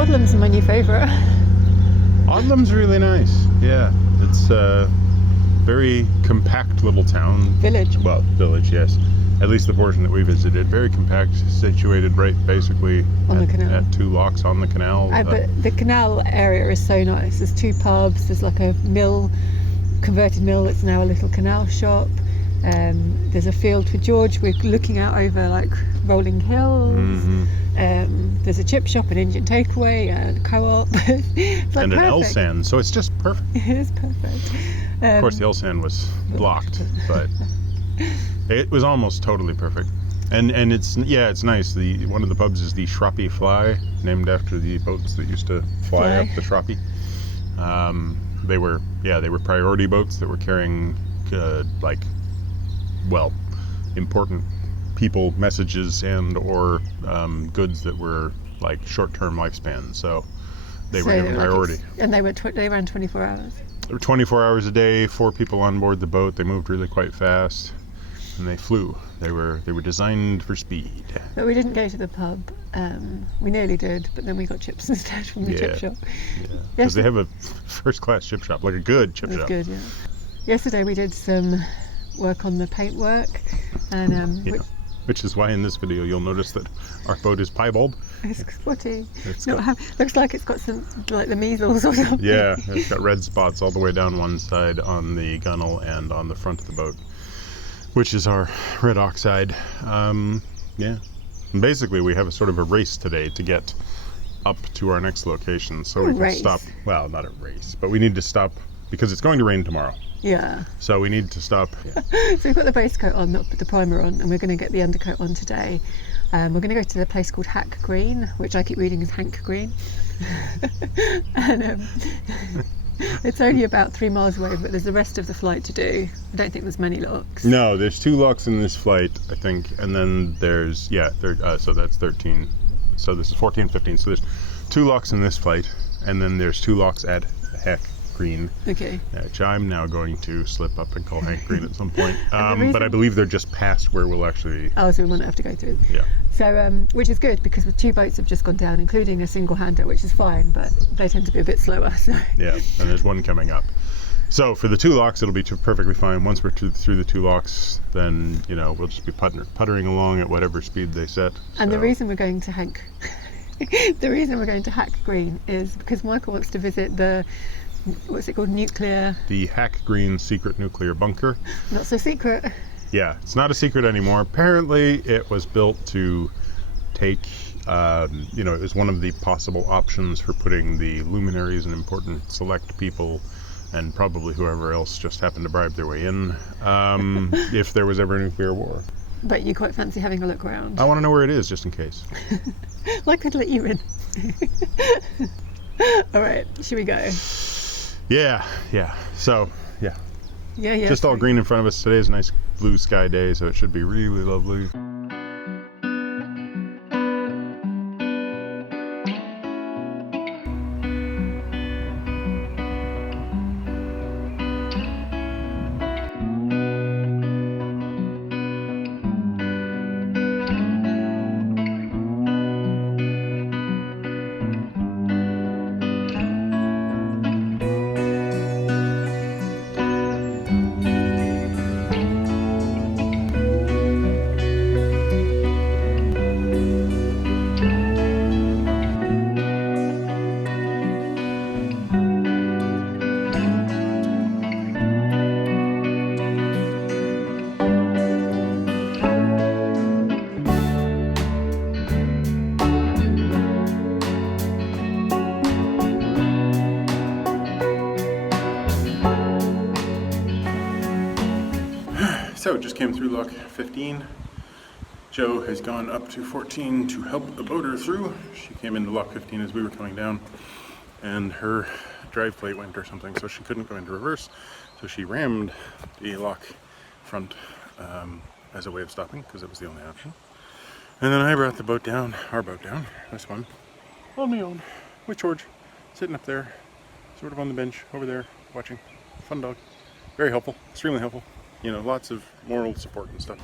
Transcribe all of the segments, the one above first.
Audlem's my new favourite. Audlem's really nice. Yeah, it's a very compact little town. Village. Well, village, yes. At least the portion that we visited. Very compact, situated right basically On the canal. at 2 locks on the canal. But the canal area is so nice. There's 2 pubs, there's like a mill, converted mill that's now a little canal shop. There's a field for George. We're looking out over like rolling hills. Mm-hmm. There's a chip shop, an Indian takeaway, and a co-op. It's like and an perfect. L-sand, so it's just perfect. It is perfect. Of course, the L-sand was blocked, but it was almost totally perfect. And it's nice. One of the pubs is the Shropshire Fly, named after the boats that used to fly up the Shropshire. They were priority boats that were carrying important people, messages, and or goods that were like short-term lifespan. So they were given priority. And they ran 24 hours. 24 hours a day, 4 people on board the boat. They moved really quite fast, and they flew. They were designed for speed. But we didn't go to the pub. We nearly did, but then we got chips instead from the chip shop. Yeah, because they have a first-class chip shop, like a good chip shop. Good, yeah. Yesterday we did some work on the paintwork, and which is why in this video you'll notice that our boat is piebald. It's spotty. Looks like it's got some, like the measles or something. Yeah, it's got red spots all the way down one side on the gunnel and on the front of the boat, which is our red oxide. Yeah. And basically we have a sort of a race today to get up to our next location, so we can stop. Well, not a race, but we need to stop because it's going to rain tomorrow. Yeah. So we need to stop. So we've got the base coat on, not the primer on, and we're going to get the undercoat on today. We're going to go to the place called Hack Green, which I keep reading as Hank Green. And it's only about 3 miles away, but there's the rest of the flight to do. I don't think there's many locks. No, there's 2 locks in this flight, I think, and then there's so that's 13. So this is 14, 15. So there's 2 locks in this flight, and then there's 2 locks at Hack Green. Okay. Which I'm now going to slip up and call Hank Green at some point. But I believe they're just past where we'll actually. Oh, so we won't have to go through. Yeah. So, which is good because the 2 boats have just gone down, including a single-hander, which is fine, but they tend to be a bit slower. So. Yeah, and there's one coming up. So for the 2 locks, it'll be perfectly fine. Once we're through the 2 locks, then we'll just be puttering along at whatever speed they set. And the reason we're going to Hack Green is because Michael wants to visit the. What's it called? The Hack Green secret nuclear bunker. Not so secret. Yeah, it's not a secret anymore. Apparently, it was built to take, it was one of the possible options for putting the luminaries and important select people, and probably whoever else just happened to bribe their way in, if there was ever a nuclear war. But you quite fancy having a look around. I want to know where it is, just in case. I could let you in. All right, should we go? Yeah. So, yeah. Yeah. Just all green in front of us. Today is a nice blue sky day, so it should be really lovely. So just came through lock 15. Joe has gone up to 14 to help the boater through. She came into lock 15 as we were coming down, and her drive plate went or something, so she couldn't go into reverse. So she rammed the lock front as a way of stopping, because it was the only option. And then I brought the boat down, our boat down, this one, on my own, with George, sitting up there, sort of on the bench over there, watching. Fun dog. Very helpful, extremely helpful. Lots of moral support and stuff.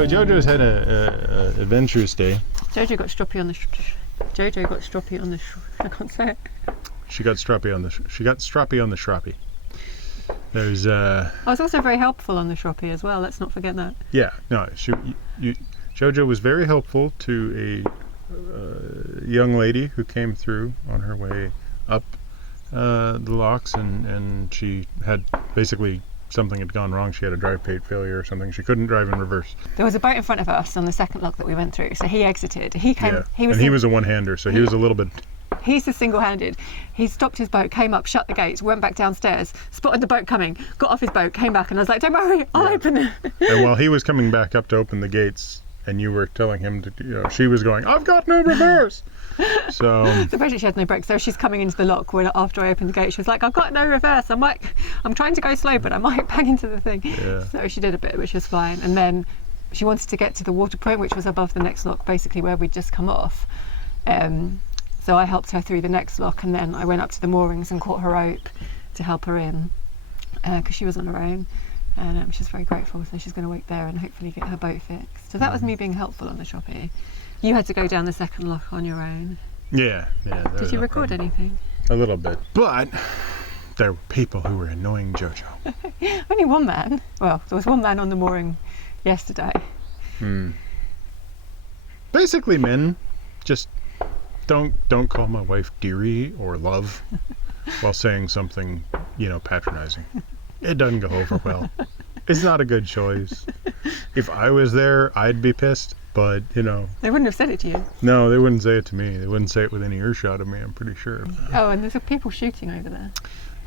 So Jojo's had a adventurous day. Jojo got stroppy on the I can't say it. She got stroppy on the shroppy. There's I was also very helpful on the shroppy as well. Let's not forget that. yeah, no, Jojo was very helpful to a young lady who came through on her way up the locks, and she had basically something had gone wrong. She had a drive plate failure or something. She couldn't drive in reverse. There was a boat in front of us on the second lock that we went through, so he exited. He came. Yeah. He was a one-hander, so he was a little bit. He's a single-handed. He stopped his boat, came up, shut the gates, went back downstairs, spotted the boat coming, got off his boat, came back, and I was like, "Don't worry, I'll open it." And while he was coming back up to open the gates, and you were telling him to, she was going, "I've got no reverse." So basically she had no brakes, so she's coming into the lock after I opened the gate. She was like, "I've got no reverse. I'm trying to go slow, but I might bang into the thing." Yeah. So she did a bit, which was fine. And then she wanted to get to the water point, which was above the next lock, basically where we'd just come off. So I helped her through the next lock, and then I went up to the moorings and caught her rope to help her in, because she was on her own. And she's very grateful, so she's going to wait there and hopefully get her boat fixed. So that was me being helpful on the shoppy. You had to go down the second lock on your own. Yeah. Did you record anything? A little bit, but there were people who were annoying Jojo. Only one man. Well, there was one man on the mooring yesterday. Basically, men just don't call my wife dearie or love while saying something, patronizing. It doesn't go over well. It's not a good choice. If I was there, I'd be pissed, but They wouldn't have said it to you. No, they wouldn't say it to me. They wouldn't say it within earshot of me, I'm pretty sure. Oh, and there's people shooting over there.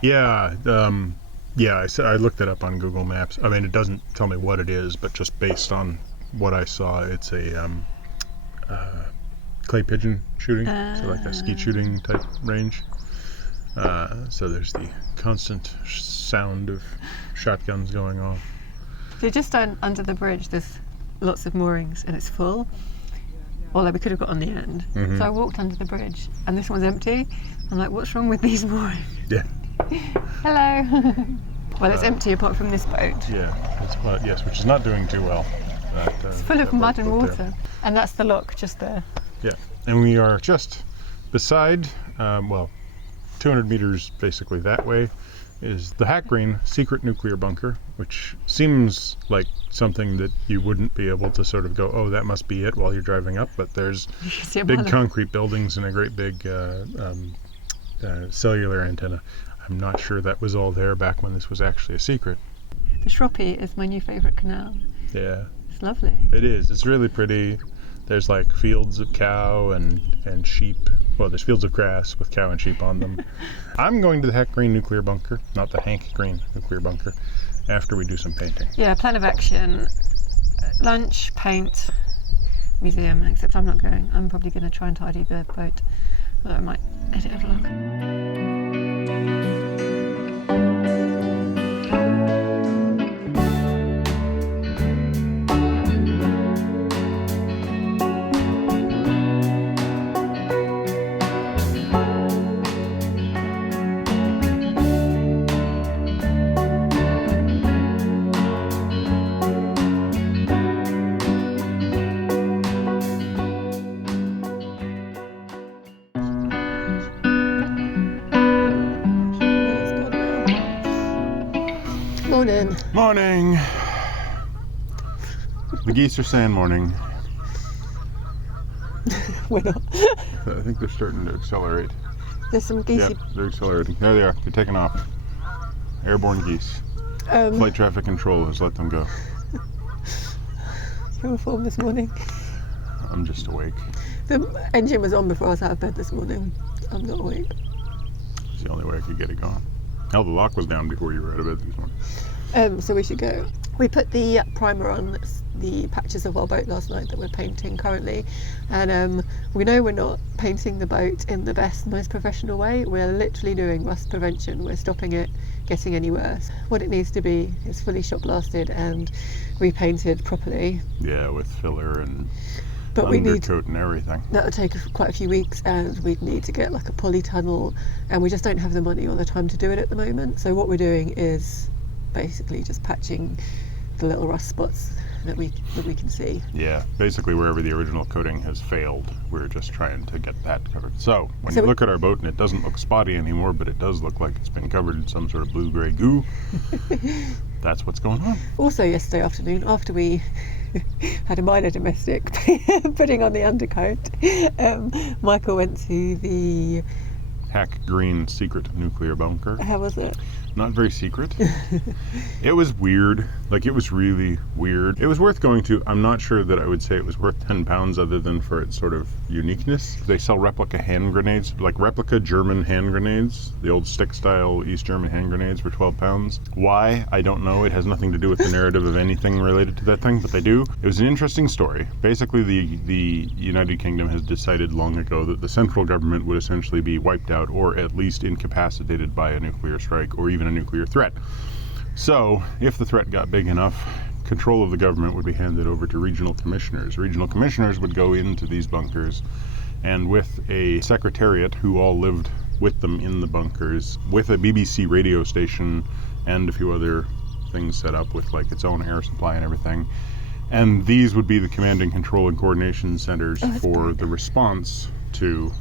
Yeah, I looked it up on Google Maps. I mean, it doesn't tell me what it is, but just based on what I saw, it's a clay pigeon shooting, so like a skeet shooting type range. So there's the constant sound of shotguns going off. So just under the bridge, there's lots of moorings and it's full. Although we could have got on the end. Mm-hmm. So I walked under the bridge and this one's empty. I'm like, what's wrong with these moorings? Yeah. Hello. Well, it's empty apart from this boat. Yeah, yes, which is not doing too well. It's full of mud and water. There. And that's the lock just there. Yeah, and we are just beside, 200 meters basically that way, is the Hack Green secret nuclear bunker, which seems like something that you wouldn't be able to sort of go, oh, that must be it while you're driving up, but there's big concrete buildings and a great big cellular antenna. I'm not sure that was all there back when this was actually a secret. The Shropshire is my new favourite canal. Yeah. It's lovely. It is. It's really pretty. There's like fields of cow and sheep. Well, there's fields of grass with cow and sheep on them. I'm going to the Hack Green nuclear bunker, not the Hank Green nuclear bunker, after we do some painting. Yeah, plan of action, lunch, paint, museum, except I'm not going. I'm probably going to try and tidy the boat. Although I might edit a vlog. Morning! The geese are saying morning. We're not. I think they're starting to accelerate. There's some geese. Yeah, they're accelerating. There they are. They're taking off. Airborne geese. Flight traffic control has let them go. You were formed this morning. I'm just awake. The engine was on before I was out of bed this morning. I'm not awake. It's the only way I could get it going. Hell, the lock was down before you were out of bed this morning. So we should go. We put the primer on the patches of our boat last night that we're painting currently, and we know we're not painting the boat in the best, most professional way. We're literally doing rust prevention. We're stopping it getting any worse. What it needs to be is fully shot blasted and repainted properly. Yeah, with filler and but undercoat and everything. That'll take quite a few weeks, and we'd need to get like a polytunnel, and we just don't have the money or the time to do it at the moment. So what we're doing is basically just patching the little rust spots that we can see. Yeah, basically wherever the original coating has failed, we're just trying to get that covered. So when So you look at our boat and it doesn't look spotty anymore, but it does look like it's been covered in some sort of blue-gray goo, that's what's going on. Also yesterday afternoon, after we had a minor domestic putting on the undercoat, Michael went to the... Hack Green secret nuclear bunker. How was it? Not very secret. It was weird. Like, it was really weird. It was worth going to. I'm not sure that I would say it was worth £10 other than for its sort of uniqueness. They sell replica hand grenades, like replica German hand grenades, the old stick-style East German hand grenades for £12. Why? I don't know. It has nothing to do with the narrative of anything related to that thing, but they do. It was an interesting story. Basically, the United Kingdom has decided long ago that the central government would essentially be wiped out or at least incapacitated by a nuclear strike or even a nuclear threat. So, if the threat got big enough, control of the government would be handed over to regional commissioners. Regional commissioners would go into these bunkers, and with a secretariat who all lived with them in the bunkers, with a BBC radio station and a few other things set up with like its own air supply and everything. And these would be the command and control and coordination centers for the response to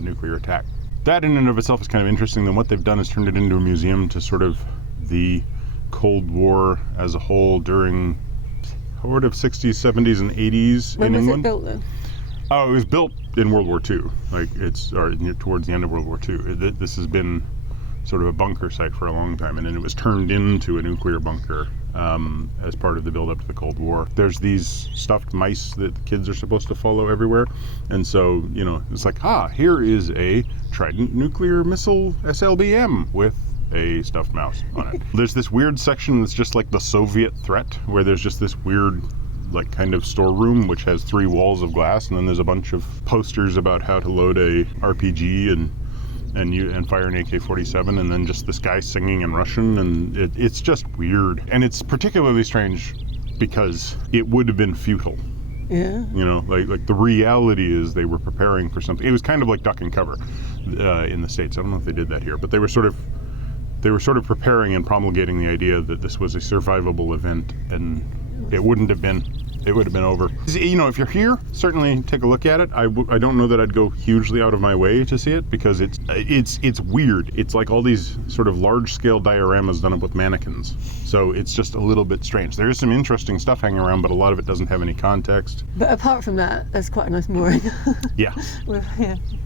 nuclear attack. That in and of itself is kind of interesting. Then what they've done is turned it into a museum to sort of the Cold War as a whole during sort of 60s, 70s, and 80s in England. When was it built then? Oh, it was built in World War II. Like or towards the end of World War II. This has been sort of a bunker site for a long time, and then it was turned into a nuclear bunker as part of the build-up to the Cold War. There's these stuffed mice that the kids are supposed to follow everywhere, and so, you know, it's like, here is a Trident nuclear missile SLBM with a stuffed mouse on it. There's this weird section that's just like the Soviet threat, where there's just this weird like kind of storeroom which has 3 walls of glass, and then there's a bunch of posters about how to load a RPG and fire an AK-47, and then just this guy singing in Russian, and it's just weird. And it's particularly strange because it would have been futile. Yeah. You know, like the reality is they were preparing for something. It was kind of like duck and cover in the States. I don't know if they did that here, but they were sort of preparing and promulgating the idea that this was a survivable event, and it wouldn't have been. It would have been over. You know, if you're here, certainly take a look at it. I don't know that I'd go hugely out of my way to see it, because it's weird. It's like all these sort of large-scale dioramas done up with mannequins. So it's just a little bit strange. There is some interesting stuff hanging around, but a lot of it doesn't have any context. But apart from that, there's quite a nice mooring. Yeah. With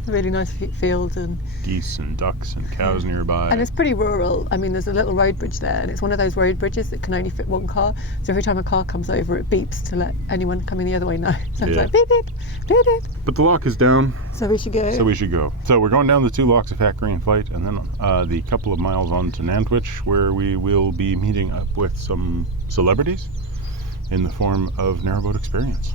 really nice fields and geese and ducks and cows nearby. And it's pretty rural. I mean, there's a little road bridge there, and it's one of those road bridges that can only fit one car. So every time a car comes over, it beeps to let anyone coming the other way know. So it's like beep beep, beep beep. But the lock is down. So we should go. So we're going down the 2 locks of Hack Green Flight, and then the couple of miles on to Nantwich, where we will be meeting up with some celebrities in the form of Narrowboat Experience.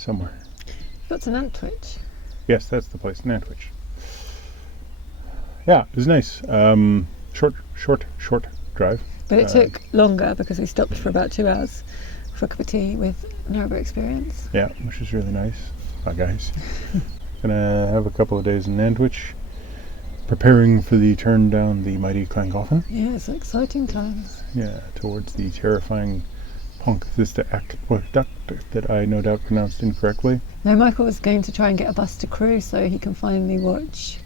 somewhere. Got to Nantwich. Yes, that's the place, Nantwich. Yeah, it was nice. Short drive. But it took longer because we stopped for about 2 hours for a cup of tea with Narrowboat Experience. Yeah, which is really nice. Bye, guys. Gonna have a couple of days in Nantwich, preparing for the turn down the mighty Clangoffin. Yeah, it's exciting times. Yeah, towards the terrifying Ponk Vista Aqueduct that I no doubt pronounced incorrectly. No, Michael was going to try and get a bus to Crewe so he can finally watch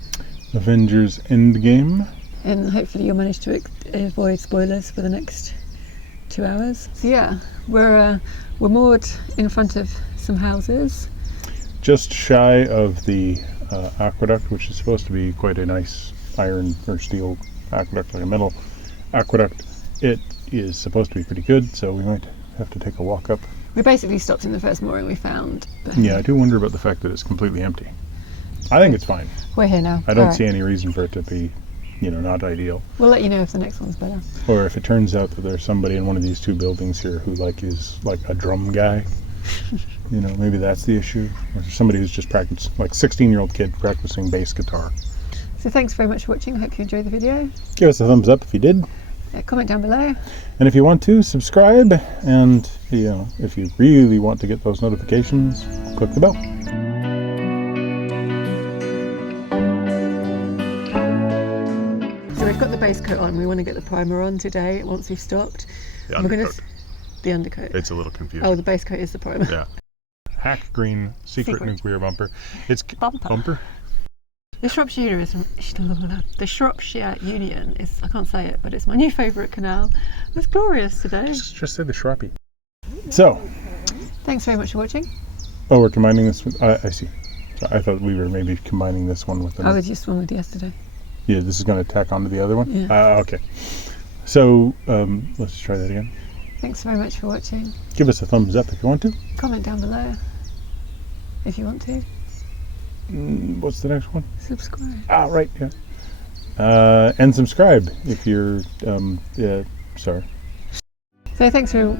Avengers Endgame. and hopefully you'll manage to avoid spoilers for the next 2 hours. So yeah, we're moored in front of some houses. Just shy of the aqueduct, which is supposed to be quite a nice iron or steel aqueduct, like a metal aqueduct. It is supposed to be pretty good, so we might have to take a walk up. We basically stopped in the first mooring we found. But Yeah, I do wonder about the fact that it's completely empty. I think it's fine. we're here now. I don't Alright. see any reason for it to be, not ideal. We'll let you know if the next one's better. Or if it turns out that there's somebody in one of these two buildings here who is like a drum guy. Maybe that's the issue. Or somebody who's just practicing, like 16-year-old kid practicing bass guitar. So thanks very much for watching. Hope you enjoyed the video. Give us a thumbs up if you did. Comment down below. And if you want to, subscribe. And, if you really want to get those notifications, click the bell. So we've got the base coat on. We want to get the primer on today once we've stopped. The We're undercoat. The undercoat. It's a little confusing. Oh, the base coat is the primer. Yeah. Hack green secret nuclear bumper. It's Bumper. The Shropshire Union is, I can't say it, but it's my new favourite canal. It was glorious today. Just say the Shroppy. So. Thanks very much for watching. Oh, we're combining this with, I see. So I thought we were maybe combining this one with the I was just one with yesterday. Yeah, this is going to tack onto the other one? Yeah. Okay. So, let's try that again. Thanks very much for watching. Give us a thumbs up if you want to. Comment down below if you want to. What's the next one? Subscribe. Right, yeah. And subscribe if you're, sorry. So thanks for